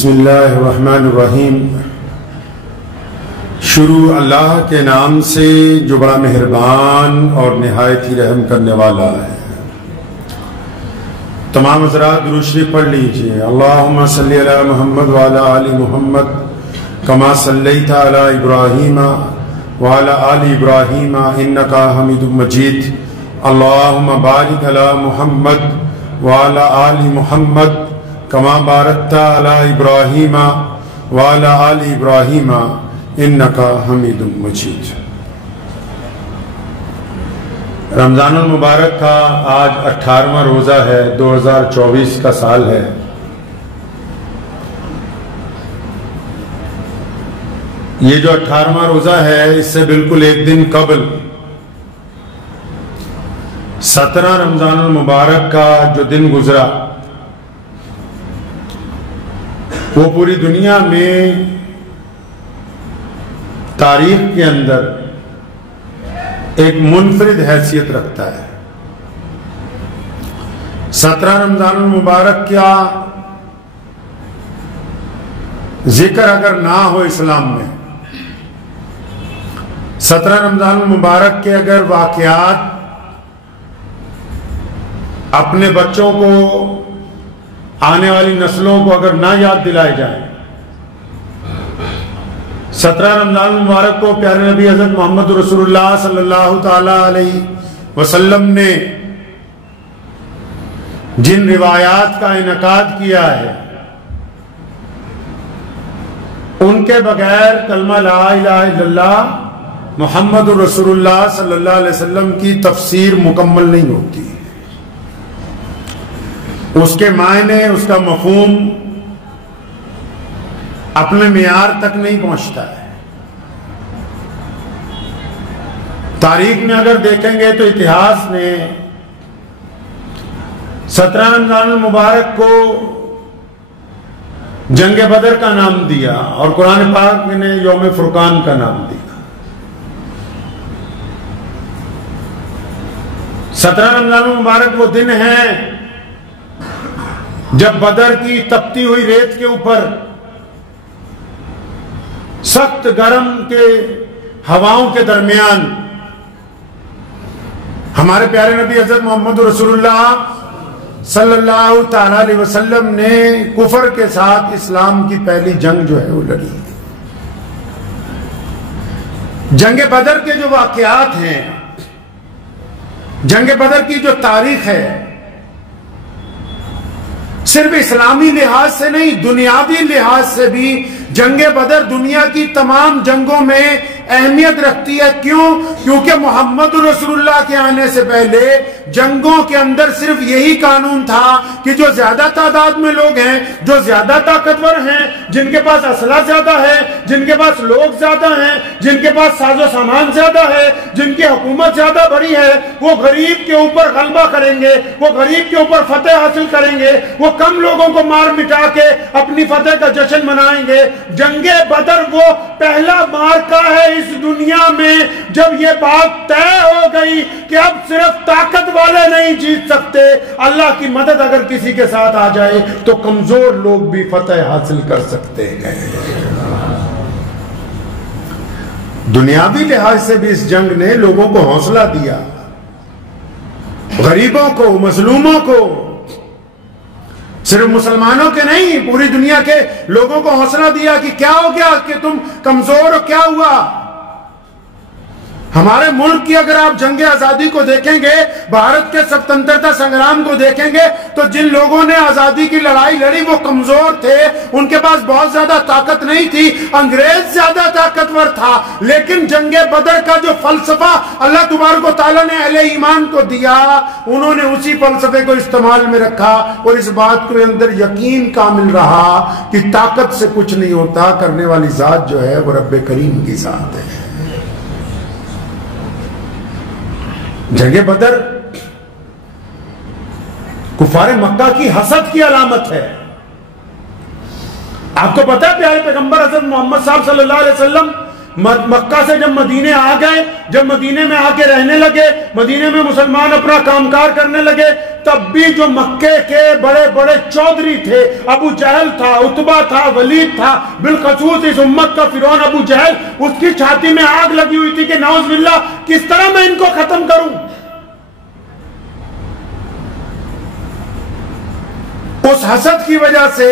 بسم اللہ الرحمن الرحیم۔ شروع اللہ کے نام سے جو بڑا مہربان اور نہایت ہی رحم کرنے والا ہے۔ تمام حضرات درود شریف پڑھ لیجئے۔ اللہم صلی علی محمد وعلی آل محمد کما صلیت علی ابراہیم وعلی آل ابراہیم انکا حمید مجید۔ اللہم بارک علی محمد وعلی آل محمد کما بارکت علی ابراہیم وعلی آل ابراہیم انکا حمید مجید۔ رمضان المبارک کا آج 18واں روزہ ہے، 2024 کا سال ہے۔ یہ جو 18واں روزہ ہے اس سے بالکل ایک دن قبل 17 رمضان المبارک کا جو دن گزرا وہ پوری دنیا میں تاریخ کے اندر ایک منفرد حیثیت رکھتا ہے۔ 17 رمضان المبارک کا ذکر اگر نہ ہو اسلام میں، 17 رمضان المبارک کے اگر واقعات اپنے بچوں کو، آنے والی نسلوں کو اگر نہ یاد دلائے جائیں، 17 رمضان المبارک کو پیارے نبی حضرت محمد رسول اللہ صلی اللہ تعالی علیہ وسلم نے جن روایات کا انعقاد کیا ہے ان کے بغیر کلمہ لا الہ الا اللہ محمد رسول اللہ صلی اللہ علیہ وسلم کی تفسیر مکمل نہیں ہوتی۔ اس کے معنی، اس کا مفہوم اپنے معیار تک نہیں پہنچتا ہے۔ تاریخ میں اگر دیکھیں گے تو اتہاس نے 17 رمضان المبارک کو جنگ بدر کا نام دیا اور قرآن پاک نے یوم فرقان کا نام دیا۔ 17 رمضان المبارک وہ دن ہے جب بدر کی تپتی ہوئی ریت کے اوپر سخت گرم کے ہواؤں کے درمیان ہمارے پیارے نبی حضرت محمد رسول اللہ صلی اللہ تعالی علیہ وسلم نے کفر کے ساتھ اسلام کی پہلی جنگ جو ہے وہ لڑی۔ جنگ بدر کے جو واقعات ہیں، جنگ بدر کی جو تاریخ ہے، صرف اسلامی لحاظ سے نہیں، دنیاوی لحاظ سے بھی جنگ بدر دنیا کی تمام جنگوں میں اہمیت رکھتی ہے۔ کیوں؟ کیونکہ محمد رسول اللہ کے آنے سے پہلے جنگوں کے اندر صرف یہی قانون تھا کہ جو زیادہ تعداد میں لوگ ہیں، جو زیادہ طاقتور ہیں، جن کے پاس اسلحہ زیادہ ہے، جن کے پاس لوگ زیادہ ہیں، جن کے پاس ساز و سامان زیادہ ہے، جن کی حکومت زیادہ بڑی ہے، وہ غریب کے اوپر غلبہ کریں گے، وہ غریب کے اوپر فتح حاصل کریں گے، وہ کم لوگوں کو مار مٹا کے اپنی فتح کا جشن منائیں گے۔ جنگ بدر وہ پہلا معرکہ ہے اس دنیا میں جب یہ بات طے ہو گئی کہ اب صرف طاقت والے نہیں جیت سکتے، اللہ کی مدد اگر کسی کے ساتھ آ جائے تو کمزور لوگ بھی فتح حاصل کر سکتے ہیں۔ دنیاوی لحاظ سے بھی اس جنگ نے لوگوں کو حوصلہ دیا، غریبوں کو، مظلوموں کو، صرف مسلمانوں کے نہیں، پوری دنیا کے لوگوں کو حوصلہ دیا کہ کیا ہو گیا کہ تم کمزور ہو، کیا ہوا؟ ہمارے ملک کی اگر آپ جنگ آزادی کو دیکھیں گے، بھارت کے سوتنترتا سنگرام کو دیکھیں گے تو جن لوگوں نے آزادی کی لڑائی لڑی وہ کمزور تھے، ان کے پاس بہت زیادہ طاقت نہیں تھی، انگریز زیادہ طاقتور تھا۔ لیکن جنگ بدر کا جو فلسفہ اللہ تبارک و تعالیٰ نے اہل ایمان کو دیا، انہوں نے اسی فلسفے کو استعمال میں رکھا اور اس بات کو اندر یقین کامل رہا کہ طاقت سے کچھ نہیں ہوتا، کرنے والی ذات جو ہے وہ رب کریم کی ذات ہے۔ جنگ بدر کفار مکہ کی حسد کی علامت ہے۔ آپ کو پتا ہے پیارے پیغمبر حضرت محمد صاحب صلی اللہ علیہ وسلم مکہ سے جب مدینے آ گئے، جب مدینے میں آ کے رہنے لگے، مدینے میں مسلمان اپنا کام کار کرنے لگے، تب بھی جو مکے کے بڑے بڑے چودھری تھے، ابو جہل تھا، عتبہ تھا، ولید تھا، بالخصوص اس امت کا فرعون ابو جہل، اس کی چھاتی میں آگ لگی ہوئی تھی کہ نعوذ باللہ کس طرح میں ان کو ختم کروں۔ اس حسد کی وجہ سے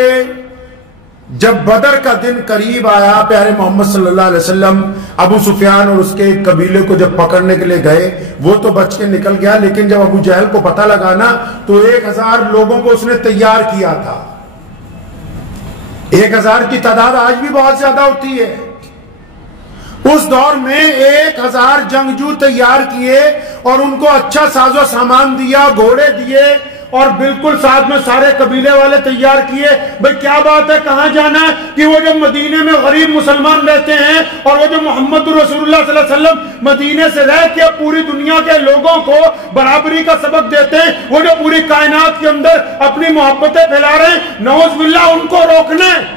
جب بدر کا دن قریب آیا، پیارے محمد صلی اللہ علیہ وسلم ابو سفیان اور اس کے قبیلے کو جب پکڑنے کے لیے گئے، وہ تو بچ کے نکل گیا، لیکن جب ابو جہل کو پتہ لگا نا تو 1000 لوگوں کو اس نے تیار کیا تھا۔ 1000 کی تعداد آج بھی بہت زیادہ ہوتی ہے۔ اس دور میں 1000 جنگجو تیار کیے اور ان کو اچھا ساز و سامان دیا، گھوڑے دیے، اور بالکل ساتھ میں سارے قبیلے والے تیار کیے۔ بھئی کیا بات ہے، کہاں جانا ہے؟ کہ وہ جو مدینے میں غریب مسلمان رہتے ہیں اور وہ جو محمد رسول اللہ صلی اللہ علیہ وسلم مدینے سے رہ کے پوری دنیا کے لوگوں کو برابری کا سبق دیتے ہیں، وہ جو پوری کائنات کے اندر اپنی محبتیں پھیلا رہے ہیں، نعوذ باللہ ان کو روکنا ہے۔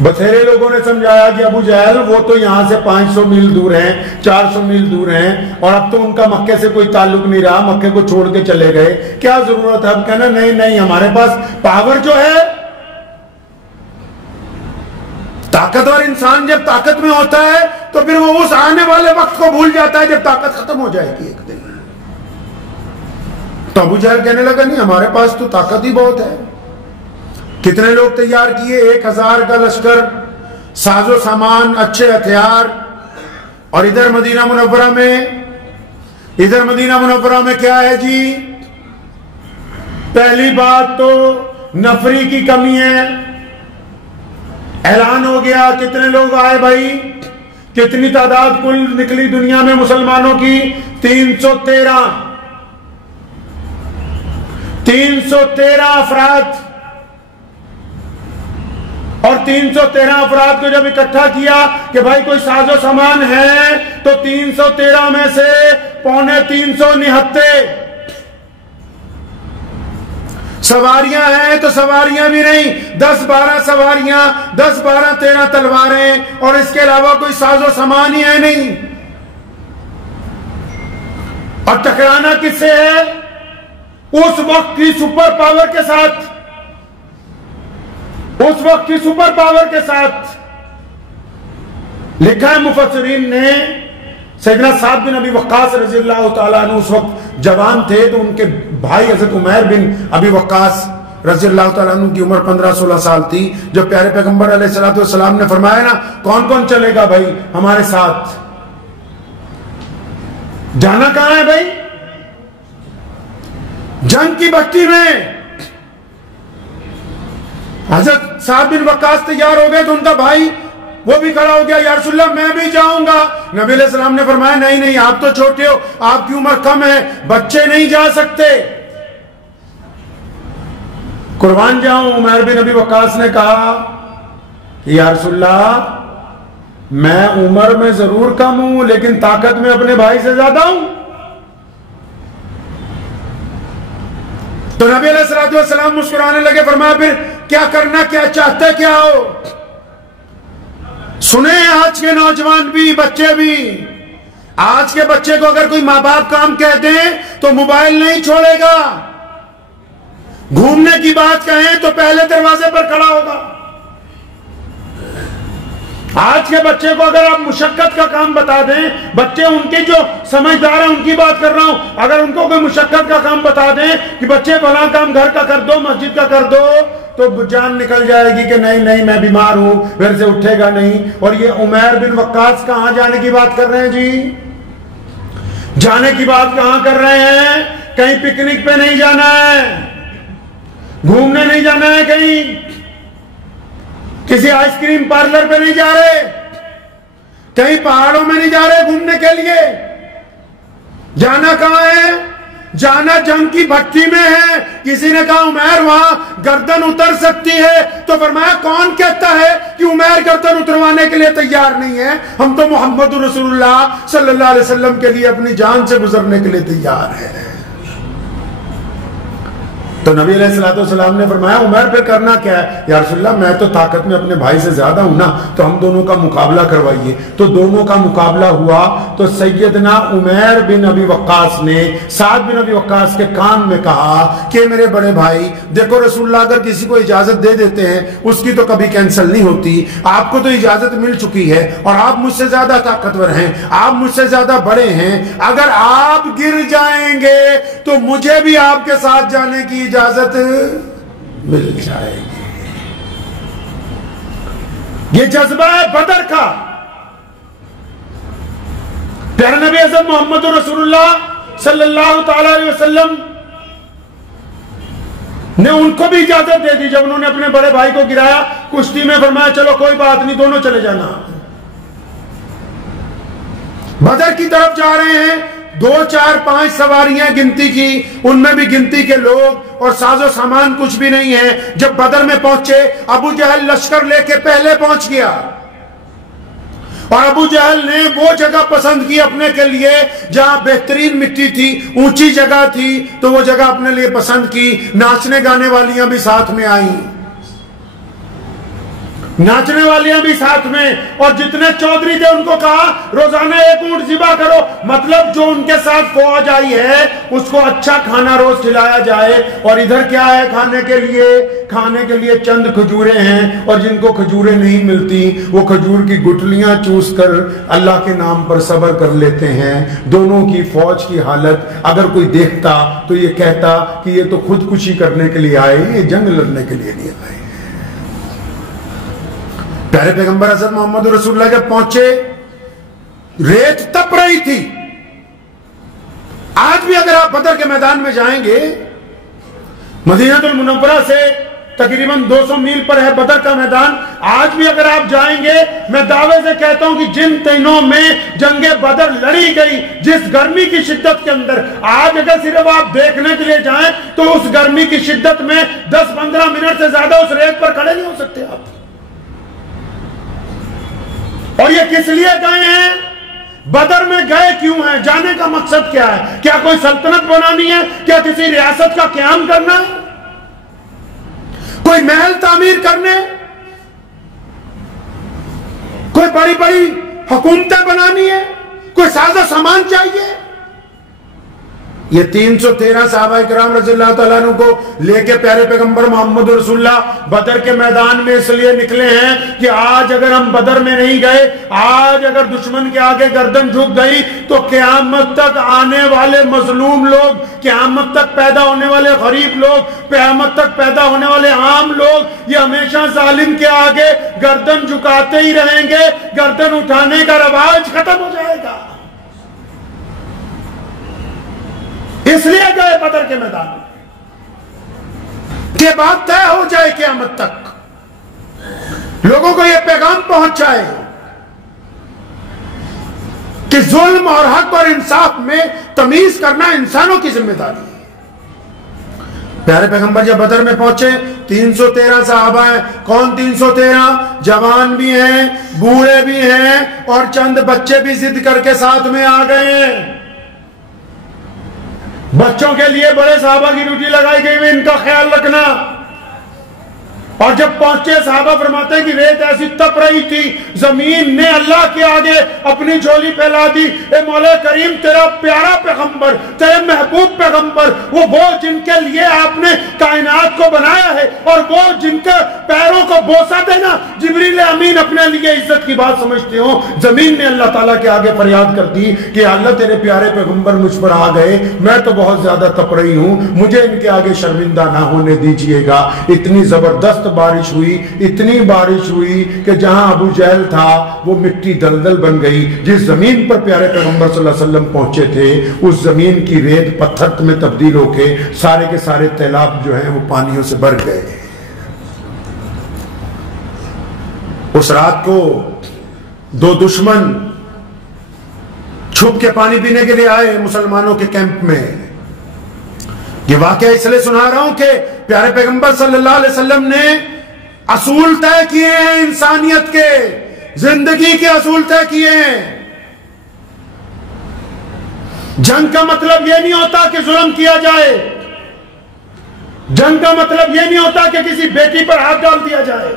بتھیرے لوگوں نے سمجھایا کہ ابو جہل وہ تو یہاں سے 500 میل دور ہیں، 400 میل دور ہیں، اور اب تو ان کا مکے سے کوئی تعلق نہیں رہا، مکے کو چھوڑ کے چلے گئے، کیا ضرورت ہے؟ اب کہنا نہیں ہمارے پاس پاور جو ہے، طاقتور انسان جب طاقت میں ہوتا ہے تو پھر وہ اس آنے والے وقت کو بھول جاتا ہے جب طاقت ختم ہو جائے گی ایک دن۔ تو ابو جہل کہنے لگا نہیں، ہمارے پاس تو طاقت ہی بہت ہے۔ کتنے لوگ تیار کیے؟ 1000 کا لشکر، ساز و سامان، اچھے ہتھیار۔ اور ادھر مدینہ منورہ میں کیا ہے جی؟ پہلی بات تو نفری کی کمی ہے۔ اعلان ہو گیا، کتنے لوگ آئے بھائی؟ کتنی تعداد کل نکلی دنیا میں مسلمانوں کی؟ 313 افراد۔ اور 313 افراد کو جب اکٹھا کیا کہ بھائی کوئی ساز و سامان ہے، تو 313 میں سے 350 نہتے۔ سواریاں ہیں تو سواریاں بھی نہیں، 10-12 سواریاں، 10-12-13 تلواریں، اور اس کے علاوہ کوئی ساز و سامان ہی ہے نہیں۔ اور ٹکرانا کس سے ہے؟ اس وقت کی سپر پاور کے ساتھ، اس وقت کی سپر پاور کے ساتھ۔ لکھا ہے مفسرین نے، سیدنا سعد بن ابی وقاص رضی اللہ تعالیٰ عنہ اس وقت جوان تھے، تو ان کے بھائی حضرت عمیر بن ابی وقاص رضی اللہ تعالیٰ عنہ کی عمر 15-16 سال تھی، جب پیارے پیغمبر علیہ السلام نے فرمایا نا کون کون چلے گا بھائی ہمارے ساتھ؟ جانا کہاں ہے بھائی؟ جنگ کی بھٹی میں۔ حضرت سعد بن وقاص تیار ہو گئے تو ان کا بھائی وہ بھی کھڑا ہو گیا، یا رسول اللہ میں بھی جاؤں گا۔ نبی علیہ السلام نے فرمایا نہیں آپ تو چھوٹے ہو، آپ کی عمر کم ہے، بچے نہیں جا سکتے، قربان جاؤں۔ عمیر بن ابی وقاص نے کہا کہ یا رسول اللہ میں عمر میں ضرور کم ہوں لیکن طاقت میں اپنے بھائی سے زیادہ ہوں۔ تو نبی علیہ السلام مسکرانے لگے، فرمایا پھر کیا کرنا، کیا چاہتے کیا ہو؟ سنیں آج کے نوجوان بھی، بچے بھی، آج کے بچے کو اگر کوئی ماں باپ کام کہہ دیں تو موبائل نہیں چھوڑے گا، گھومنے کی بات کہیں تو پہلے دروازے پر کھڑا ہوگا۔ آج کے بچے کو اگر آپ مشقت کا کام بتا دیں، بچے ان کے جو سمجھدار ہیں ان کی بات کر رہا ہوں، اگر ان کو کوئی مشقت کا کام بتا دیں کہ بچے فلاں کام گھر کا کر دو، مسجد کا کر دو، تو جان نکل جائے گی کہ نہیں میں بیمار ہوں، پھر سے اٹھے گا نہیں۔ اور یہ عمیر بن وقاص کہاں جانے کی بات کر رہے ہیں جی؟ جانے کی بات کہاں کر رہے ہیں؟ کہیں پکنک پہ نہیں جانا ہے، گھومنے نہیں جانا ہے، کہیں کسی آئس کریم پارلر پہ نہیں جا رہے، کہیں پہاڑوں میں نہیں جا رہے گھومنے کے لیے۔ جانا کہاں ہے؟ جانا جنگ کی بھٹی میں ہے۔ کسی نے کہا عمیر وہاں گردن اتر سکتی ہے، تو فرمایا کون کہتا ہے کہ عمیر گردن اتروانے کے لیے تیار نہیں ہے؟ ہم تو محمد رسول اللہ صلی اللہ علیہ وسلم کے لیے اپنی جان سے گزرنے کے لیے تیار ہیں۔ تو نبی علیہ الصلوۃ والسلام نے فرمایا عمر پھر کرنا کیا ہے؟ یا رسول اللہ میں تو طاقت میں اپنے بھائی سے زیادہ ہوں نا، تو ہم دونوں کا مقابلہ کروائیے۔ تو دونوں کا مقابلہ ہوا تو سیدنا عمیر بن ابی وقاص نے سعد بن ابی وقاص کے کان میں کہا کہ میرے بڑے بھائی دیکھو، رسول اللہ اگر کسی کو اجازت دے دیتے ہیں اس کی تو کبھی کینسل نہیں ہوتی، آپ کو تو اجازت مل چکی ہے اور آپ مجھ سے زیادہ طاقتور ہیں، آپ مجھ سے زیادہ بڑے ہیں، اگر آپ گر جائیں گے تو مجھے بھی آپ کے ساتھ جانے کی اجازت مل جائے گی۔ یہ جذبہ ہے بدر کا۔ پیارے نبی حضرت محمد رسول اللہ صلی اللہ تعالی علیہ وسلم نے ان کو بھی اجازت دے دی جب انہوں نے اپنے بڑے بھائی کو گرایا کشتی میں، فرمایا چلو کوئی بات نہیں، دونوں چلے جانا۔ بدر کی طرف جا رہے ہیں، 2 4 5 سواریاں گنتی کی، ان میں بھی گنتی کے لوگ اور ساز و سامان کچھ بھی نہیں ہے۔ جب بدر میں پہنچے، ابو جہل لشکر لے کے پہلے پہنچ گیا اور ابو جہل نے وہ جگہ پسند کی اپنے کے لیے جہاں بہترین مٹی تھی، اونچی جگہ تھی، تو وہ جگہ اپنے لیے پسند کی۔ ناچنے گانے والیاں بھی ساتھ میں آئیں، ناچنے والیاں بھی ساتھ میں، اور جتنے چودھری تھے ان کو کہا روزانہ 1 اونٹ ذبح کرو، مطلب جو ان کے ساتھ فوج آئی ہے اس کو اچھا کھانا روز کھلایا جائے۔ اور ادھر کیا ہے کھانے کے لیے چند کھجوریں ہیں، اور جن کو کھجوریں نہیں ملتی وہ کھجور کی گٹلیاں چوس کر اللہ کے نام پر صبر کر لیتے ہیں۔ دونوں کی فوج کی حالت اگر کوئی دیکھتا تو یہ کہتا کہ یہ تو خودکشی کرنے کے لیے آئے، یہ جنگ لڑنے کے لیے نہیں آئے۔ پیارے پیغمبر حضرت محمد رسول اللہ جب پہنچے، ریت تپ رہی تھی۔ آج بھی اگر آپ بدر کے میدان میں جائیں گے، مدینہ المنورہ سے تقریباً 200 میل پر ہے بدر کا میدان، آج بھی اگر آپ جائیں گے، میں دعوے سے کہتا ہوں کہ جن دنوں میں جنگ بدر لڑی گئی، جس گرمی کی شدت کے اندر، آج اگر صرف آپ دیکھنے کے لیے جائیں تو اس گرمی کی شدت میں 10-15 منٹ سے زیادہ اس ریت پر کھڑے نہیں ہو سکتے آپ۔ اور یہ کس لیے گئے ہیں؟ بدر میں گئے کیوں ہیں؟ جانے کا مقصد کیا ہے؟ کیا کوئی سلطنت بنانی ہے؟ کیا کسی ریاست کا قیام کرنا ہے؟ کوئی محل تعمیر کرنے؟ کوئی بڑی بڑی حکومتیں بنانی ہے؟ کوئی ساز و سامان چاہیے؟ یہ 313 صحابہ کرام رضی اللہ تعالیٰ عنہ کو لے کے پیارے پیغمبر محمد رسول اللہ بدر کے میدان میں اس لیے نکلے ہیں کہ آج اگر ہم بدر میں نہیں گئے، آج اگر دشمن کے آگے گردن جھک گئی تو قیامت تک آنے والے مظلوم لوگ، قیامت تک پیدا ہونے والے غریب لوگ، قیامت تک پیدا ہونے والے عام لوگ، یہ ہمیشہ ظالم کے آگے گردن جھکاتے ہی رہیں گے، گردن اٹھانے کا رواج ختم ہو جائے گا۔ اس لیے گئے بدر کے میدان میں کہ بات طے ہو جائے، قیامت تک لوگوں کو یہ پیغام پہنچ جائے کہ ظلم اور حق اور انصاف میں تمیز کرنا انسانوں کی ذمہ داری ہے۔ پیارے پیغمبر جب بدر میں پہنچے، 313 صحابہ ہیں۔ کون 313؟ جوان بھی ہیں، بوڑھے بھی ہیں، اور چند بچے بھی ضد کر کے ساتھ میں آ گئے ہیں۔ بچوں کے لیے بڑے صحابہ کی ڈیوٹی لگائی گئی ہے، ان کا خیال رکھنا۔ اور جب پہنچے صحابہ فرماتے ہیں کہ ریت ایسی تپ رہی تھی، زمین نے اللہ کے آگے اپنی جھولی پھیلا دی۔ اے مولا کریم، تیرا پیارا پیغمبر، تیرے محبوب پیغمبر، وہ جن کے لیے آپ نے کائنات کو بنایا ہے، اور وہ جن کے پیروں کو بوسہ دینا جبریل امین اپنے لیے عزت کی بات سمجھتے ہو، زمین نے اللہ تعالیٰ کے آگے فریاد کر دی کہ اللہ تیرے پیارے پیغمبر مجھ پر آ گئے، میں تو بہت زیادہ تپ رہی ہوں، مجھے ان کے آگے شرمندہ نہ ہونے دیجئے گا۔ اتنی زبردست بارش ہوئی، اتنی بارش ہوئی کہ جہاں ابو جہل تھا وہ مٹی دلدل بن گئی۔ جس زمین پر پیارے پیغمبر صلی اللہ علیہ وسلم پہنچے تھے، اس زمین کی ریت پتھر میں تبدیل ہو کے سارے کے سارے تیلاب جو ہیں وہ پانیوں سے بھر گئے۔ اس رات کو 2 دشمن چھپ کے پانی پینے کے لیے آئے مسلمانوں کے کیمپ میں۔ یہ واقعہ اس لیے سنا رہا ہوں کہ پیارے پیغمبر صلی اللہ علیہ وسلم نے اصول طے کیے ہیں، انسانیت کے، زندگی کے اصول طے کیے ہیں۔ جنگ کا مطلب یہ نہیں ہوتا کہ ظلم کیا جائے، جنگ کا مطلب یہ نہیں ہوتا کہ کسی بیٹی پر ہاتھ ڈال دیا جائے.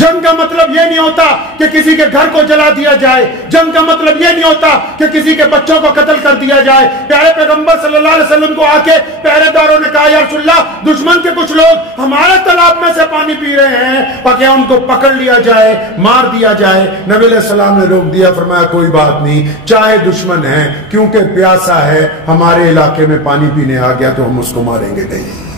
جنگ کا مطلب یہ نہیں ہوتا کہ کسی کے گھر کو جلا دیا جائے. جنگ کا مطلب یہ نہیں ہوتا کہ کسی کے بچوں کو قتل کر دیا جائے. پیارے پیغمبر صلی اللہ علیہ وسلم کو آ کے پہرے داروں نے کہا یا رسول اللہ دشمن کے کچھ لوگ ہمارے تالاب میں سے پانی پی رہے ہیں اور کیا ان کو پکڑ لیا جائے, مار دیا جائے؟ نبی علیہ السلام نے روک دیا, فرمایا کوئی بات نہیں, چاہے دشمن ہے کیونکہ پیاسا ہے, ہمارے علاقے میں پانی پینے آ گیا تو ہم اس کو ماریں گے نہیں.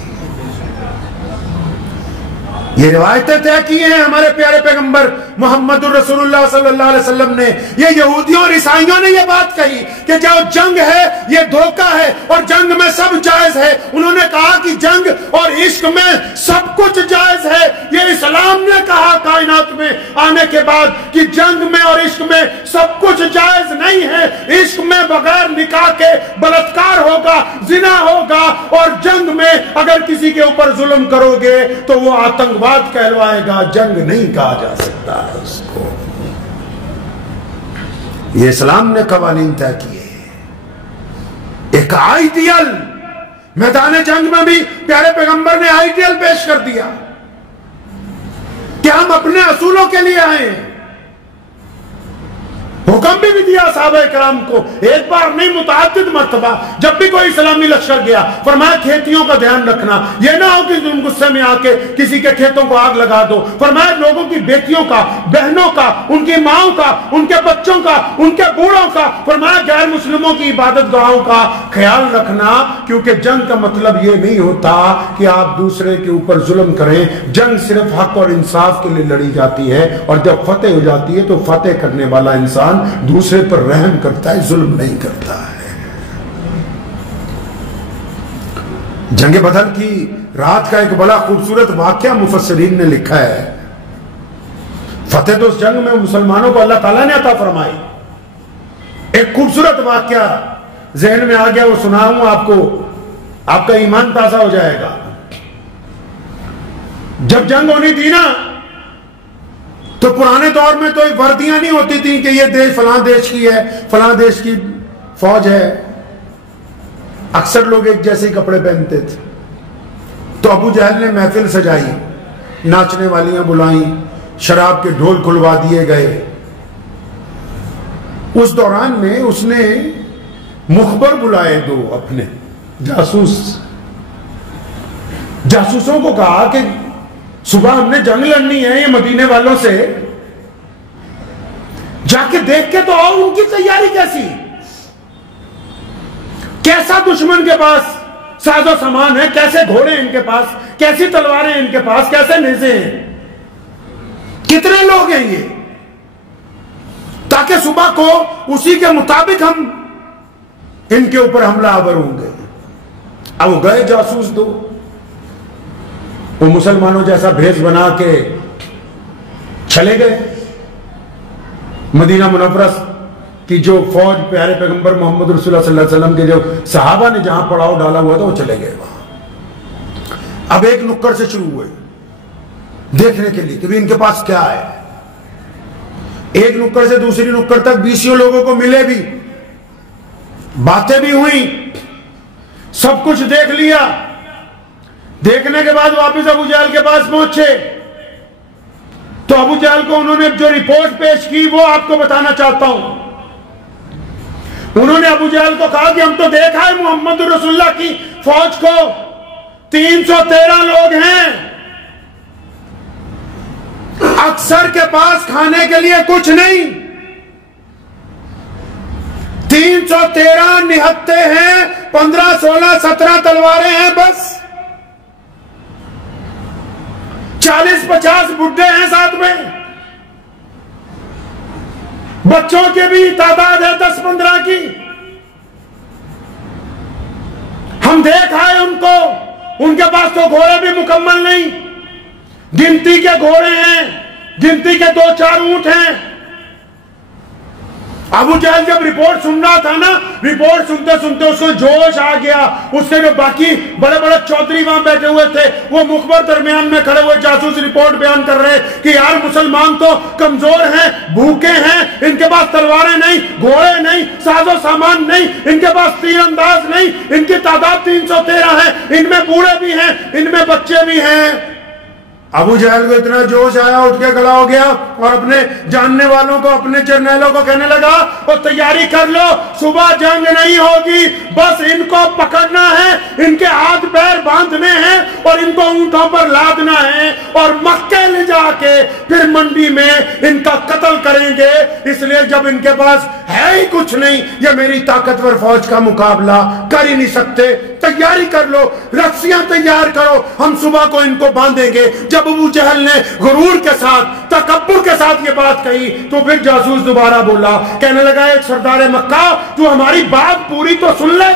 یہ روایتیں طے کی ہیں ہمارے پیارے پیغمبر محمد الرسول اللہ صلی اللہ علیہ وسلم نے. یہ یہودیوں اور عیسائیوں نے یہ بات کہی کہ جو جنگ ہے یہ دھوکہ ہے اور جنگ میں سب جائز ہے. انہوں نے کہا کہ جنگ اور عشق میں سب کچھ جائز ہے. یہ اسلام نے کہا کائنات میں آنے کے بعد کہ جنگ میں اور عشق میں سب کچھ جائز نہیں ہے. عشق میں بغیر نکاح کے بلاత్కాر ہوگا, زنا ہوگا, اور جنگ میں اگر کسی کے اوپر ظلم کرو گے تو وہ آتنکواد کہلوائے گا, جنگ نہیں کہا جا سکتا اس کو. یہ اسلام نے قوانین طے کیے. ایک آئیڈیل میدان جنگ میں بھی پیارے پیغمبر نے آئیڈیل پیش کر دیا کہ ہم اپنے اصولوں کے لیے آئے ہیں. حکم بھی دیا صحابہ کرام کو, ایک بار نہیں متعدد مرتبہ. جب بھی کوئی اسلامی لشکر گیا فرمایا کھیتیوں کا دھیان رکھنا, یہ نہ ہو کہ تم غصے میں آ کے کسی کے کھیتوں کو آگ لگا دو. فرمایا لوگوں کی بیٹیوں کا, بہنوں کا, ان کی ماؤں کا, ان کے بچوں کا, ان کے بوڑھوں کا, فرمایا غیر مسلموں کی عبادت گاہوں کا خیال رکھنا, کیونکہ جنگ کا مطلب یہ نہیں ہوتا کہ آپ دوسرے کے اوپر ظلم کریں. جنگ صرف حق اور انصاف کے لیے لڑی جاتی ہے, اور جب فتح ہو جاتی ہے تو فتح کرنے والا انسان دوسرے پر رحم کرتا ہے, ظلم نہیں کرتا ہے. جنگ بدر کی رات کا ایک بڑا خوبصورت واقعہ مفسرین نے لکھا ہے. فتح تو اس جنگ میں مسلمانوں کو اللہ تعالیٰ نے عطا فرمائی. ایک خوبصورت واقعہ ذہن میں آ گیا, وہ سناؤں آپ کو, آپ کا ایمان تازہ ہو جائے گا. جب جنگ ہونی تھی نا تو پرانے دور میں تو وردیاں نہیں ہوتی تھیں کہ یہ دیش فلاں دیش کی ہے, فلاں دیش کی فوج ہے. اکثر لوگ ایک جیسے کپڑے پہنتے تھے. تو ابو جہل نے محفل سجائی, ناچنے والیاں بلائیں, شراب کے ڈھول کھلوا دیے گئے. اس دوران میں اس نے مخبر بلائے, دو اپنے جاسوسوں کو کہا کہ صبح ہم نے جنگ لڑنی ہے یہ مدینے والوں سے, جا کے دیکھ کے تو آؤ ان کی تیاری کیسی, کیسا دشمن کے پاس ساز و سامان ہے, کیسے گھوڑے ان کے پاس, کیسی تلواریں ان کے پاس, کیسے نیزے ہیں, کتنے لوگ ہیں یہ, تاکہ صبح کو اسی کے مطابق ہم ان کے اوپر حملہ آور ہوں گے. اب وہ گئے جاسوس دو, وہ مسلمانوں جیسا بھیس بنا کے چلے گئے. مدینہ منورہ کی جو فوج پیارے پیغمبر محمد رسول اللہ صلی اللہ علیہ وسلم کے جو صحابہ نے جہاں پڑاؤ ڈالا ہوا تھا وہ چلے گئے وہاں. اب ایک نکڑ سے شروع ہوئے دیکھنے کے لیے کہ بھی ان کے پاس کیا ہے. ایک نکڑ سے دوسری نکڑ تک 20 لوگوں کو ملے بھی, باتیں بھی ہوئی, سب کچھ دیکھ لیا. دیکھنے کے بعد واپس ابو جہل کے پاس پہنچے تو ابو جہل کو انہوں نے جو رپورٹ پیش کی وہ آپ کو بتانا چاہتا ہوں. انہوں نے ابو جہل کو کہا کہ ہم تو دیکھا ہے محمد رسول اللہ کی فوج کو 313 لوگ ہیں, اکثر کے پاس کھانے کے لیے کچھ نہیں, 313 نہتے ہیں, 15 16 17 تلواریں ہیں بس, 40-50 بڈھے ہیں ساتھ میں, بچوں کے بھی تعداد ہے 10-15 کی. ہم دیکھ آئے ان کو, ان کے پاس تو گھوڑے بھی مکمل نہیں, گنتی کے گھوڑے ہیں, گنتی کے 2-4 اونٹ ہیں, ابو جہل جب رپورٹ سن رہا تھا نا، رپورٹ سنتے سنتے اس کو جوش آ گیا. اس کے جو باقی بڑے بڑے چودھری وہاں بیٹھے ہوئے تھے، وہ مخبر درمیان میں کھڑے ہوئے جاسوس رپورٹ بیان کر رہے کہ یار مسلمان تو کمزور ہیں، بھوکے ہیں، ان کے پاس تلواریں نہیں، گھوڑے نہیں، ساز و سامان نہیں، ان کے پاس تیر انداز نہیں، ان کی تعداد 313 ہے، ان میں بوڑھے بھی ہیں، ان میں بچے بھی ہیں. ابو جہل کو اتنا جوش آیا، اٹھ کے کھڑا ہو گیا اور اپنے جاننے والوں کو، اپنے جرنیلوں کو کہنے لگا اور تیاری کر لو، صبح جنگ نہیں ہوگی، بس ان کو پکڑنا ہے، ان کے ہاتھ پیر باندھنے ہیں اور ان کو اونٹوں پر لادنا ہے اور مکے لے جا کے پھر منڈی میں ان کا قتل کریں گے. اس لیے جب ان کے پاس ہے ہی کچھ نہیں، یہ میری طاقتور فوج کا مقابلہ کر ہی نہیں سکتے، تیاری کر لو، رسیاں تیار کرو، ہم صبح کو ان کو باندھیں گے. جب ابو جہل نے غرور کے ساتھ، تکبر کے ساتھ یہ بات کہی تو پھر جاسوس دوبارہ بولا، کہنے لگا ایک سردار مکہ، تو ہماری بات پوری تو سن لے،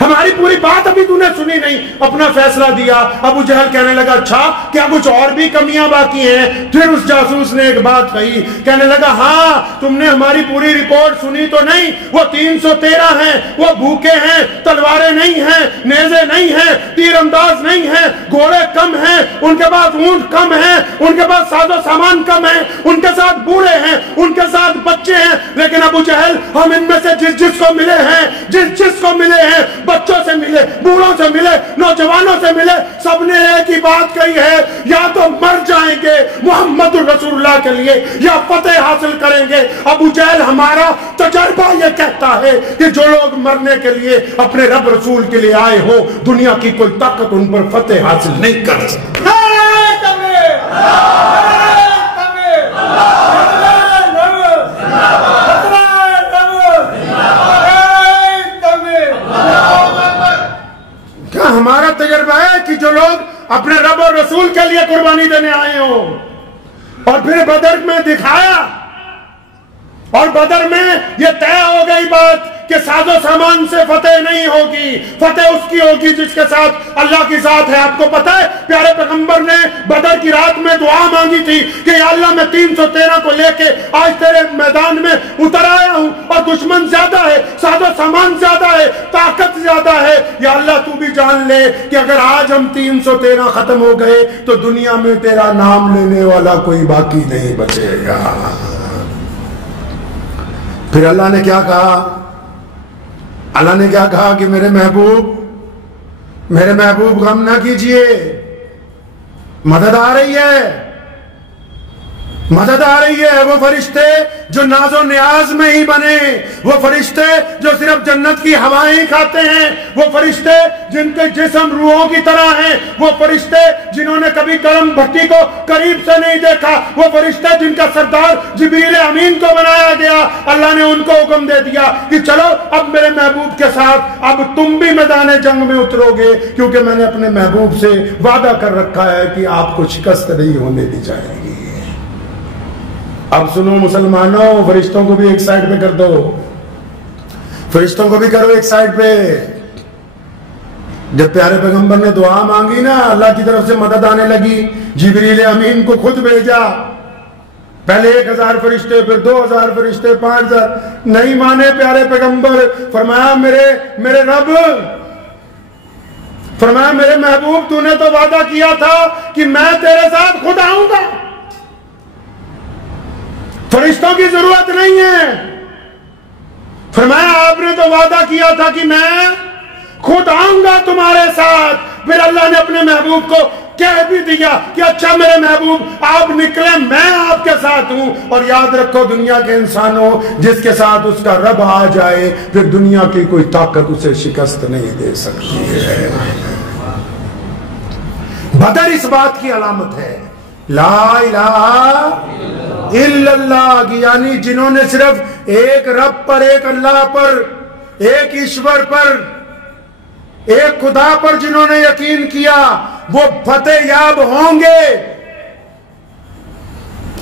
ہماری پوری بات ابھی تو نے سنی نہیں، اپنا فیصلہ دیا. ابو جہل کہنے لگا اچھا کیا کچھ اور بھی کمیاں باقی ہیں؟ پھر اس جاسوس نے ایک بات کہی، کہنے لگا ہاں تم نے ہماری پوری رپورٹ سنی تو نہیں، وہ 313 ہیں، وہ بھوکے ہیں، تلواریں نہیں ہیں، نیزے نہیں ہیں، تیر انداز نہیں ہیں، گھوڑے کم ہیں، ان کے پاس اونٹ کم ہیں، ان کے پاس ساز و سامان کم ہے، ان کے ساتھ بوڑھے ہیں، ان کے ساتھ بچے ہیں. لیکن ابو جہل ہم ان میں سے جس کو ملے ہیں، جس کو ملے ہیں، بچوں سے ملے، بوڑھوں سے ملے، نوجوانوں سے ملے، سب نے ایک ہی بات کہی ہے، یا تو مر جائیں گے محمد رسول اللہ کے لیے یا فتح حاصل کریں گے. ابو جہل ہمارا تجربہ یہ کہتا ہے کہ جو لوگ مرنے کے لیے اپنے رب رسول کے لیے آئے ہو، دنیا کی کوئی طاقت ان پر فتح حاصل نہیں کر سکتی. ہمارا تجربہ ہے کہ جو لوگ اپنے رب اور رسول کے لیے قربانی دینے آئے ہوں، اور پھر بدر میں دکھایا، اور بدر میں یہ طے ہو گئی بات کہ ساز و سامان سے فتح نہیں ہوگی، فتح اس کی ہوگی جس کے ساتھ اللہ کی ذات ہے. آپ کو پتہ ہے پیارے پیغمبر نے بدر کی رات میں دعا مانگی تھی کہ یا اللہ میں 313 کو لے کے آج تیرے میدان میں اتر آیا ہوں اور دشمن زیادہ ہے، ساز و سامان زیادہ ہے، طاقت زیادہ ہے، یا اللہ تو بھی جان لے کہ اگر آج ہم 313 ختم ہو گئے تو دنیا میں تیرا نام لینے والا کوئی باقی نہیں بچے گا. پھر اللہ نے کیا کہا؟ اللہ نے کیا کہا کہ میرے محبوب غم نہ کیجئے، مدد آ رہی ہے، مدد آ رہی ہے. وہ فرشتے جو ناز و نیاز میں ہی بنے، وہ فرشتے جو صرف جنت کی ہوائیں کھاتے ہیں، وہ فرشتے جن کے جسم روحوں کی طرح ہیں، وہ فرشتے جنہوں نے کبھی گرم بھٹی کو قریب سے نہیں دیکھا، وہ فرشتے جن کا سردار جبریل امین کو بنایا گیا، اللہ نے ان کو حکم دے دیا کہ چلو اب میرے محبوب کے ساتھ اب تم بھی میدان جنگ میں اترو گے، کیونکہ میں نے اپنے محبوب سے وعدہ کر رکھا ہے کہ آپ کو شکست نہیں ہونے دی جائے گی. اب سنو مسلمانوں، فرشتوں کو بھی ایک سائڈ پہ کر دو، فرشتوں کو بھی کرو ایک سائڈ پہ. جب پیارے پیغمبر نے دعا مانگی نا، اللہ کی طرف سے مدد آنے لگی، جبریل امین کو خود بھیجا. پہلے 1000 فرشتے، پھر 2000 فرشتے، 5000. نہیں مانے پیارے پیغمبر. فرمایا میرے رب، فرمایا میرے محبوب تو نے تو وعدہ کیا تھا کہ میں تیرے ساتھ خود آؤں گا، فرشتوں کی ضرورت نہیں ہے. فرمایا آپ نے تو وعدہ کیا تھا کہ میں خود آؤں گا تمہارے ساتھ. پھر اللہ نے اپنے محبوب کو کہہ بھی دیا کہ اچھا میرے محبوب آپ نکلے، میں آپ کے ساتھ ہوں. اور یاد رکھو دنیا کے انسانوں، جس کے ساتھ اس کا رب آ جائے پھر دنیا کی کوئی طاقت اسے شکست نہیں دے سکتی ہے. بدر اس بات کی علامت ہے، لا الہ الا اللہ کی، یعنی جنہوں نے صرف ایک رب پر، ایک اللہ پر، ایک ایشور پر، ایک خدا پر جنہوں نے یقین کیا، وہ فتح یاب ہوں گے.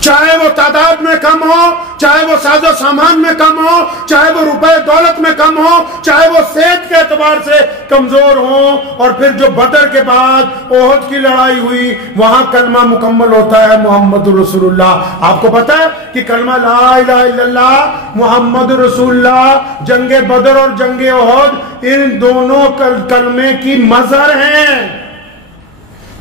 چاہے وہ تعداد میں کم ہو، چاہے وہ ساز و سامان میں کم ہو، چاہے وہ روپے دولت میں کم ہو، چاہے وہ صحت کے اعتبار سے کمزور ہو. اور پھر جو بدر کے بعد احد کی لڑائی ہوئی، وہاں کلمہ مکمل ہوتا ہے محمد رسول اللہ. آپ کو پتا ہے کہ کلمہ لا الہ الا اللہ محمد رسول اللہ جنگ بدر اور جنگ احد ان دونوں کلمے کی مظہر ہیں.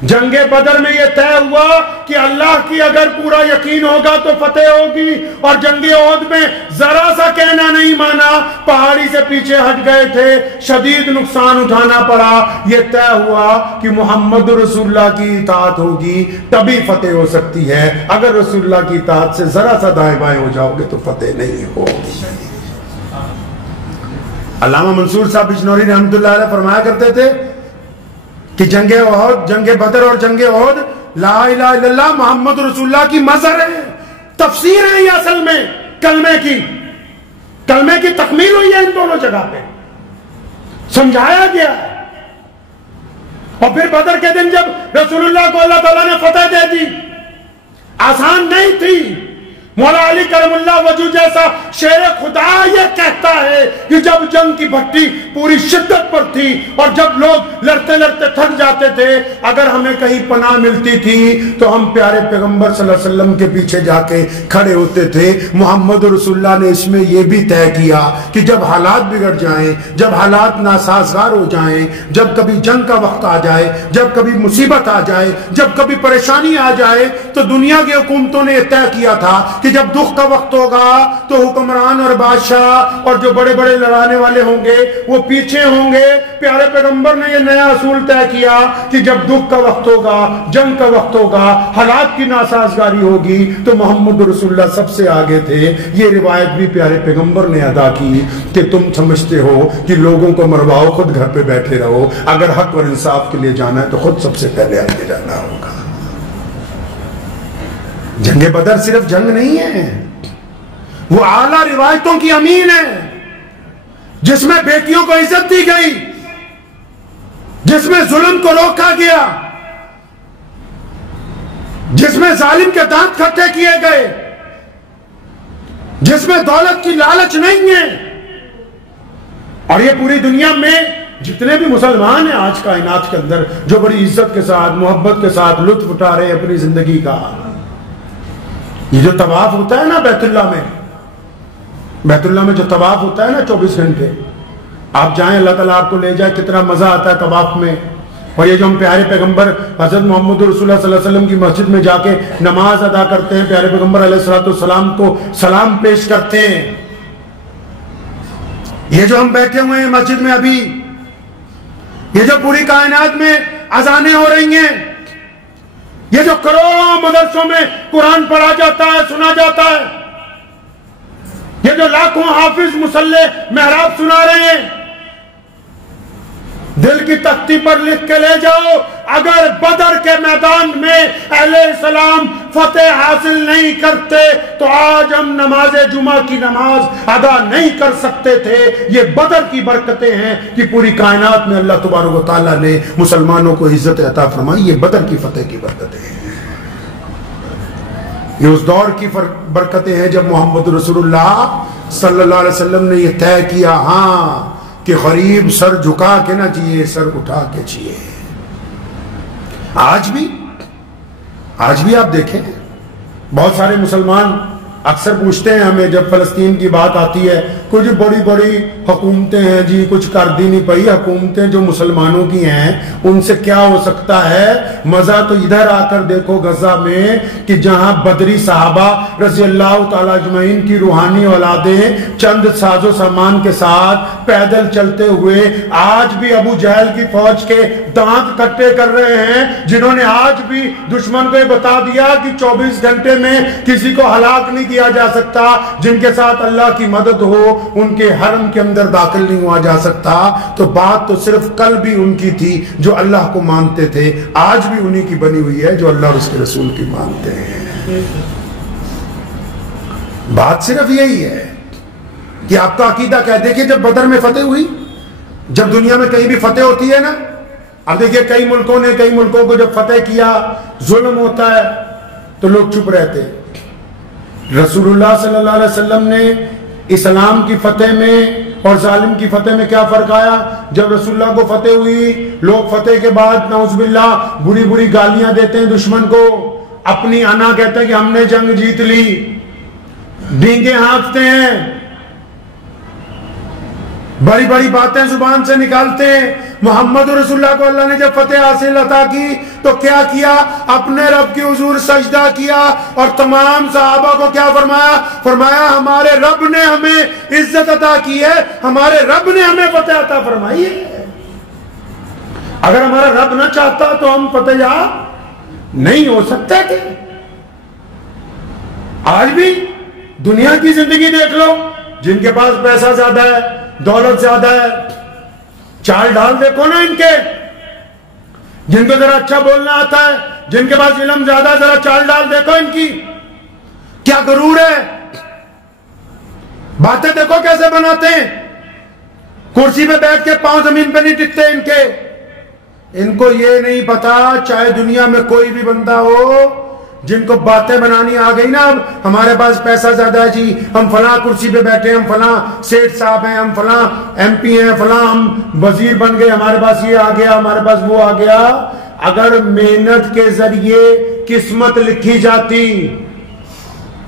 جنگ بدر میں یہ طے ہوا کہ اللہ کی اگر پورا یقین ہوگا تو فتح ہوگی، اور جنگ احد میں ذرا سا کہنا نہیں مانا، پہاڑی سے پیچھے ہٹ گئے تھے، شدید نقصان اٹھانا پڑا. یہ طے ہوا کہ محمد رسول اللہ کی اطاعت ہوگی تبھی فتح ہو سکتی ہے، اگر رسول اللہ کی اطاعت سے ذرا سا دائیں بائیں ہو جاؤ گے تو فتح نہیں ہوگی. علامہ منصور صاحب بجنوری رحمۃ اللہ علیہ فرمایا کرتے تھے کہ جنگ احد، جنگ بدر اور جنگ احد لا الہ الا اللہ محمد رسول اللہ کی مظہر ہے، تفسیر ہے یہ اصل میں کلمے کی تکمیل ہوئی ہے ان دونوں جگہ پہ، سمجھایا گیا ہے. اور پھر بدر کے دن جب رسول اللہ کو اللہ تعالیٰ نے فتح دے دی، آسان نہیں تھی. مولا علی کرم اللہ وجہ جیسا شیر خدا یہ کہتا ہے کہ جب جنگ کی بھٹی پوری شدت پر تھی اور جب لوگ لڑتے لڑتے تھک جاتے تھے، اگر ہمیں کہیں پناہ ملتی تھی تو ہم پیارے پیغمبر صلی اللہ علیہ وسلم کے پیچھے جا کے کھڑے ہوتے تھے. محمد رسول اللہ نے اس میں یہ بھی طے کیا کہ جب حالات بگڑ جائیں، جب حالات ناسازگار ہو جائیں، جب کبھی جنگ کا وقت آ جائے، جب کبھی مصیبت آ جائے، جب کبھی پریشانی آ جائے، تو دنیا کی حکومتوں نے یہ طے کیا تھا کہ جب دکھ کا وقت ہوگا تو حکمران اور بادشاہ اور جو بڑے بڑے لڑانے والے ہوں گے وہ پیچھے ہوں گے. پیارے پیغمبر نے یہ نیا اصول طے کیا کہ جب دکھ کا وقت ہوگا، جنگ کا وقت ہوگا، حالات کی ناسازگاری ہوگی تو محمد رسول اللہ سب سے آگے تھے. یہ روایت بھی پیارے پیغمبر نے ادا کی کہ تم سمجھتے ہو کہ لوگوں کو مرواؤ، خود گھر پہ بیٹھے رہو، اگر حق اور انصاف کے لیے جانا ہے تو خود سب سے پہلے آگے جانا ہوگا. جنگ بدر صرف جنگ نہیں ہے، وہ اعلیٰ روایتوں کی امین ہے جس میں بیٹیوں کو عزت دی گئی، جس میں ظلم کو روکا گیا، جس میں ظالم کے دانت کھٹے کیے گئے، جس میں دولت کی لالچ نہیں ہے. اور یہ پوری دنیا میں جتنے بھی مسلمان ہیں آج کائنات کے اندر جو بڑی عزت کے ساتھ، محبت کے ساتھ لطف اٹھا رہے ہیں اپنی زندگی کا. یہ جو طواف ہوتا ہے نا بیت اللہ میں جو طواف ہوتا ہے نا 24 گھنٹے، آپ جائیں اللہ تعالیٰ آپ کو لے جائے، کتنا مزہ آتا ہے طواف میں. اور یہ جو ہم پیارے پیغمبر حضرت محمد رسول اللہ صلی اللہ علیہ وسلم کی مسجد میں جا کے نماز ادا کرتے ہیں، پیارے پیغمبر علیہ السلام کو سلام پیش کرتے ہیں. یہ جو ہم بیٹھے ہوئے ہیں مسجد میں ابھی، یہ جو پوری کائنات میں اذانیں ہو رہی ہیں، یہ جو کروڑوں مدرسوں میں قرآن پڑھا جاتا ہے، سنا جاتا ہے، یہ جو لاکھوں حافظ مصلح محراب سنا رہے ہیں، دل کی تختی پر لکھ کے لے جاؤ، اگر بدر کے میدان میں اہل اسلام فتح حاصل نہیں کرتے تو آج ہم نماز جمعہ کی نماز ادا نہیں کر سکتے تھے. یہ بدر کی برکتیں ہیں کہ پوری کائنات میں اللہ تبارک و تعالیٰ نے مسلمانوں کو عزت عطا فرمائی. یہ بدر کی فتح کی برکتیں ہیں، یہ اس دور کی برکتیں ہیں جب محمد رسول اللہ صلی اللہ علیہ وسلم نے یہ طے کیا ہاں کہ غریب سر جھکا کے نہ جیے، سر اٹھا کے جیے. آج بھی آپ دیکھیں بہت سارے مسلمان اکثر پوچھتے ہیں ہمیں جب فلسطین کی بات آتی ہے، کچھ بڑی بڑی حکومتیں ہیں جی، کچھ کر دی نہیں پئی. حکومتیں جو مسلمانوں کی ہیں ان سے کیا ہو سکتا ہے؟ مزہ تو ادھر آ کر دیکھو غزہ میں کہ جہاں بدری صحابہ رضی اللہ تعالیٰ اجمعین کی روحانی اولادیں چند ساز و سامان کے ساتھ پیدل چلتے ہوئے آج بھی ابو جہل کی فوج کے دانت کٹے کر رہے ہیں، جنہوں نے آج بھی دشمن کو یہ بتا دیا کہ 24 گھنٹے میں کسی کو ہلاک نہیں کیا جا سکتا، جن کے ساتھ اللہ کی مدد ہو ان کے حرم کے اندر داخل نہیں ہوا جا سکتا. تو بات تو صرف کل بھی ان کی تھی جو اللہ کو مانتے تھے، آج بھی انہی کی بنی ہوئی ہے جو اللہ اور اس کے رسول کی مانتے ہیں. بات صرف یہی ہے کہ آپ کا عقیدہ کہہ دے کہ جب بدر میں فتح ہوئی، جب دنیا میں کہیں بھی فتح ہوتی ہے نا، اب دیکھیے کئی ملکوں کو جب فتح کیا ظلم ہوتا ہے تو لوگ چپ رہتے. رسول اللہ صلی اللہ علیہ وسلم نے اسلام کی فتح میں اور ظالم کی فتح میں کیا فرق آیا؟ جب رسول اللہ کو فتح ہوئی، لوگ فتح کے بعد نعوذ باللہ بری بری گالیاں دیتے ہیں دشمن کو، اپنی انا کہتے ہیں کہ ہم نے جنگ جیت لی، ڈینگیں ہانکتے ہیں، بڑی بڑی باتیں زبان سے نکالتے ہیں۔ محمد رسول اللہ کو اللہ نے جب فتح حاصل عطا کی تو کیا کیا؟ اپنے رب کی حضور سجدہ کیا اور تمام صحابہ کو کیا فرمایا؟ فرمایا ہمارے رب نے ہمیں عزت عطا کی ہے، ہمارے رب نے ہمیں فتح عطا فرمائی ہے۔ اگر ہمارا رب نہ چاہتا تو ہم فتح یاب نہیں ہو سکتے تھے۔ آج بھی دنیا کی زندگی دیکھ لو، جن کے پاس پیسہ زیادہ ہے، دولت زیادہ ہے، چال ڈال دیکھو نا ان کے، جن کو ذرا اچھا بولنا آتا ہے، جن کے پاس علم زیادہ، ذرا چال ڈال دیکھو ان کی، کیا غرور ہے، باتیں دیکھو کیسے بناتے ہیں، کرسی پہ بیٹھ کے پاؤں زمین پہ نہیں ٹکتے ان کے۔ ان کو یہ نہیں پتا، چاہے دنیا میں کوئی بھی بندہ ہو، جن کو باتیں بنانی آ گئی نا، اب ہمارے پاس پیسہ زیادہ ہے جی، ہم فلاں کرسی پہ بیٹھے ہیں، ہم فلاں سیٹ صاحب ہیں، ہم فلاں ایم پی ہیں، فلاں ہم وزیر بن گئے، ہمارے پاس یہ آ گیا، ہمارے پاس وہ آ گیا۔ اگر محنت کے ذریعے قسمت لکھی جاتی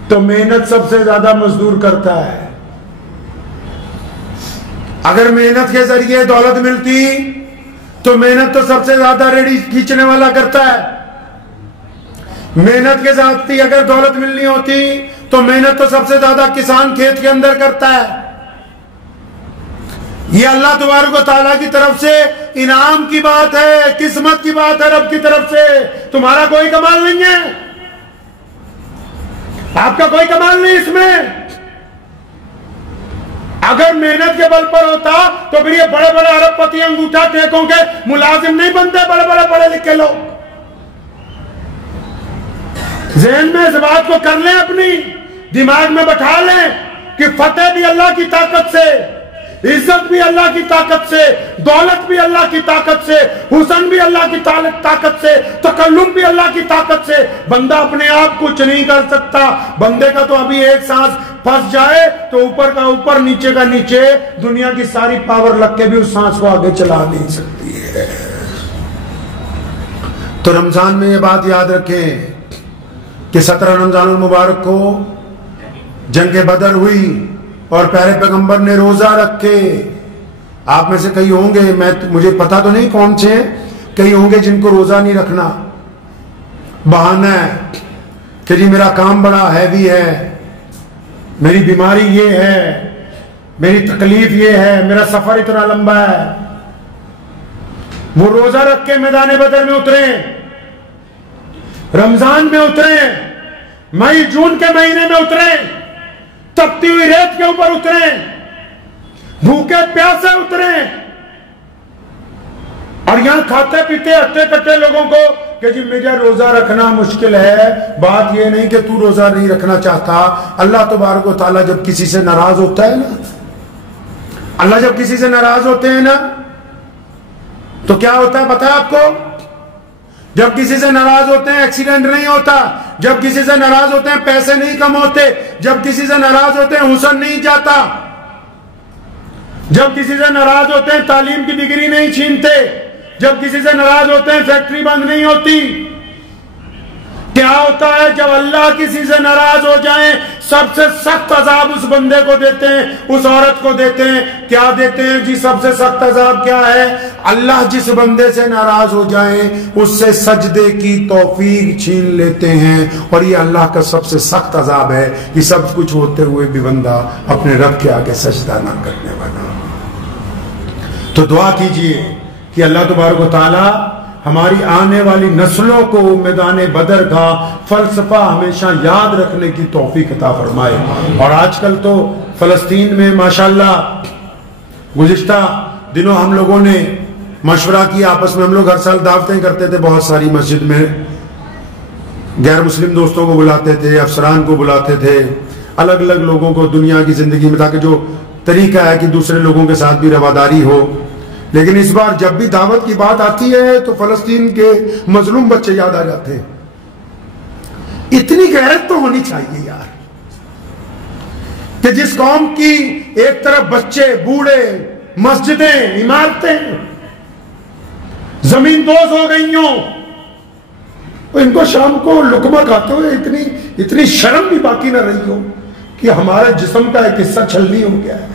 تو محنت سب سے زیادہ مزدور کرتا ہے۔ اگر محنت کے ذریعے دولت ملتی تو محنت تو سب سے زیادہ ریڑھی کھینچنے والا کرتا ہے۔ محنت کے ساتھ اگر دولت ملنی ہوتی تو محنت تو سب سے زیادہ کسان کھیت کے اندر کرتا ہے۔ یہ اللہ تبارک و تعالیٰ کی طرف سے انعام کی بات ہے، قسمت کی بات ہے، رب کی طرف سے۔ تمہارا کوئی کمال نہیں ہے، آپ کا کوئی کمال نہیں اس میں۔ اگر محنت کے بل پر ہوتا تو پھر یہ بڑے بڑے ارب پتی انگوٹھا ٹیکوں کے ملازم نہیں بنتے، بڑے بڑے پڑھے لکھے لوگ۔ ذہن میں اس بات کو کر لیں، اپنی دماغ میں بٹھا لیں کہ فتح بھی اللہ کی طاقت سے، عزت بھی اللہ کی طاقت سے، دولت بھی اللہ کی طاقت سے، حسن بھی اللہ کی طاقت سے، تکلم بھی اللہ کی طاقت سے۔ بندہ اپنے آپ کچھ نہیں کر سکتا۔ بندے کا تو ابھی ایک سانس پھنس جائے تو اوپر کا اوپر، نیچے کا نیچے، دنیا کی ساری پاور لگ کے بھی اس سانس کو آگے چلا نہیں سکتی ہے۔ تو رمضان میں یہ بات یاد رکھیں کہ 17 رمضان المبارک کو جنگ بدر ہوئی اور پیارے پیغمبر نے روزہ رکھے۔ آپ میں سے کئی ہوں گے، مجھے پتا تو نہیں کون سے ہیں، کئی ہوں گے جن کو روزہ نہیں رکھنا بہانہ ہے کہ جی میرا کام بڑا ہیوی ہے، میری بیماری یہ ہے، میری تکلیف یہ ہے، میرا سفر اتنا لمبا ہے۔ وہ روزہ رکھ کے میدان بدر میں اترے، رمضان میں اترے، مئی جون کے مہینے میں اترے، تپتی ہوئی ریت کے اوپر اترے، بھوکے پیاسے اترے، اور یہاں کھاتے پیتے ہٹے کٹے لوگوں کو کہ جی مجھے روزہ رکھنا مشکل ہے۔ بات یہ نہیں کہ تو روزہ نہیں رکھنا چاہتا، اللہ تبارک و تعالیٰ جب کسی سے ناراض ہوتا ہے نا، اللہ جب کسی سے ناراض ہوتے ہیں نا تو کیا ہوتا ہے پتہ ہے آپ کو؟ جب کسی سے ناراض ہوتے ہیں ایکسیڈنٹ نہیں ہوتا، جب کسی سے ناراض ہوتے ہیں پیسے نہیں کم ہوتے، جب کسی سے ناراض ہوتے ہیں حسن نہیں جاتا، جب کسی سے ناراض ہوتے ہیں تعلیم کی ڈگری نہیں چھینتے، جب کسی سے ناراض ہوتے ہیں فیکٹری بند نہیں ہوتی۔ کیا ہوتا ہے جب اللہ کسی سے ناراض ہو جائیں سب سے سخت عذاب اس بندے کو دیتے ہیں، اس عورت کو دیتے ہیں۔ کیا دیتے ہیں جی؟ سب سے سخت عذاب کیا ہے؟ اللہ جس بندے سے ناراض ہو جائیں اس سے سجدے کی توفیق چھین لیتے ہیں، اور یہ اللہ کا سب سے سخت عذاب ہے کہ سب کچھ ہوتے ہوئے بھی بندہ اپنے رب کے آگے سجدہ نہ کرنے والا۔ تو دعا کیجئے کہ اللہ تبارک و تعالی ہماری آنے والی نسلوں کو میدان بدر کا فلسفہ ہمیشہ یاد رکھنے کی توفیق عطا فرمائے۔ اور آج کل تو فلسطین میں ماشاءاللہ گزشتہ دنوں ہم لوگوں نے مشورہ کیا آپس میں، ہم لوگ ہر سال دعوتیں کرتے تھے بہت ساری مسجد میں، غیر مسلم دوستوں کو بلاتے تھے، افسران کو بلاتے تھے، الگ الگ لوگوں کو دنیا کی زندگی میں، تاکہ جو طریقہ ہے کہ دوسرے لوگوں کے ساتھ بھی رواداری ہو۔ لیکن اس بار جب بھی دعوت کی بات آتی ہے تو فلسطین کے مظلوم بچے یاد آ جاتے ہیں۔ اتنی غیرت تو ہونی چاہیے یار، کہ جس قوم کی ایک طرف بچے بوڑھے مسجدیں عمارتیں زمین دوز ہو گئی ہوں، ان کو شام کو لقمہ کھاتے ہوئے اتنی شرم بھی باقی نہ رہی ہو کہ ہمارے جسم کا ایک حصہ چھلنی ہو گیا ہے۔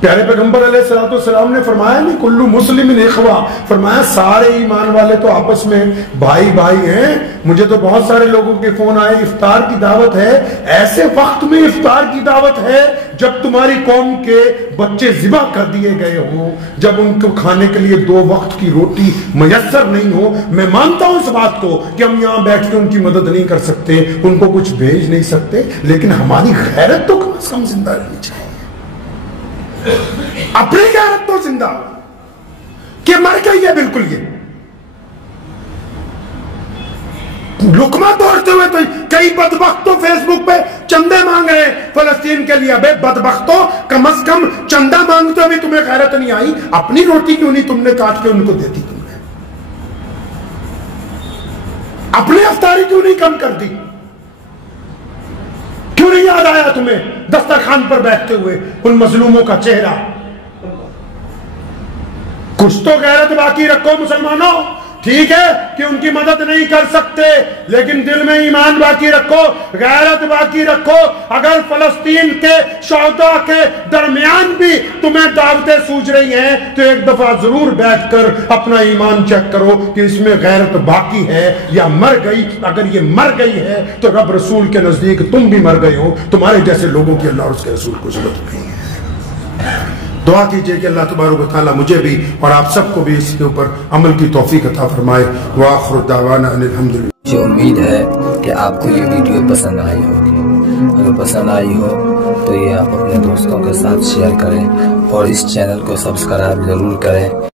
پیارے پیغمبر علیہ السلام نے فرمایا نہیں کلو مسلم اخوا، فرمایا سارے ایمان والے تو آپس میں بھائی بھائی ہیں۔ مجھے تو بہت سارے لوگوں کے فون آئے افطار کی دعوت ہے، ایسے وقت میں افطار کی دعوت ہے جب تمہاری قوم کے بچے ذبح کر دیے گئے ہوں، جب ان کو کھانے کے لیے 2 وقت کی روٹی میسر نہیں ہو۔ میں مانتا ہوں اس بات کو کہ ہم یہاں بیٹھ کے ان کی مدد نہیں کر سکتے، ان کو کچھ بھیج نہیں سکتے، لیکن ہماری غیرت تو کم از کم زندہ رہنی چاہیے، اپنی غیرت تو زندہ کہ مر گئی ہے بالکل۔ یہ لقمہ توڑتے ہوئے تو کئی بدبختوں فیس بک پہ چندے مانگ رہے ہیں فلسطین کے لیے۔ بے بدبختوں، کم از کم چندہ مانگتے ہوئے تمہیں غیرت نہیں آئی؟ اپنی روٹی کیوں نہیں تم نے کاٹ کے ان کو دیتی؟ تم نے اپنی افطاری کیوں نہیں کم کر دی؟ کیوں نہیں یاد آیا تمہیں دسترخوان پر بیٹھتے ہوئے ان مظلوموں کا چہرہ؟ کچھ تو غیرت باقی رکھو مسلمانوں۔ ٹھیک ہے کہ ان کی مدد نہیں کر سکتے، لیکن دل میں ایمان باقی رکھو، غیرت باقی رکھو۔ اگر فلسطین کے شہداء کے درمیان بھی تمہیں دعوتیں سوچ رہی ہیں تو ایک دفعہ ضرور بیٹھ کر اپنا ایمان چیک کرو کہ اس میں غیرت باقی ہے یا مر گئی۔ اگر یہ مر گئی ہے تو رب رسول کے نزدیک تم بھی مر گئے ہو، تمہارے جیسے لوگوں کی اللہ اور اس کے رسول کو ضرورت نہیں ہے۔ دعا کیجئے کہ اللہ تبارک و تعالیٰ مجھے بھی اور آپ سب کو بھی اس کے اوپر عمل کی توفیق عطا فرمائے۔ وآخر دعوانا ان الحمدللہ۔ مجھے امید ہے کہ آپ کو یہ ویڈیو پسند آئی ہوگی، اگر پسند آئی ہو تو یہ آپ اپنے دوستوں کے ساتھ شیئر کریں اور اس چینل کو سبسکرائب ضرور کریں۔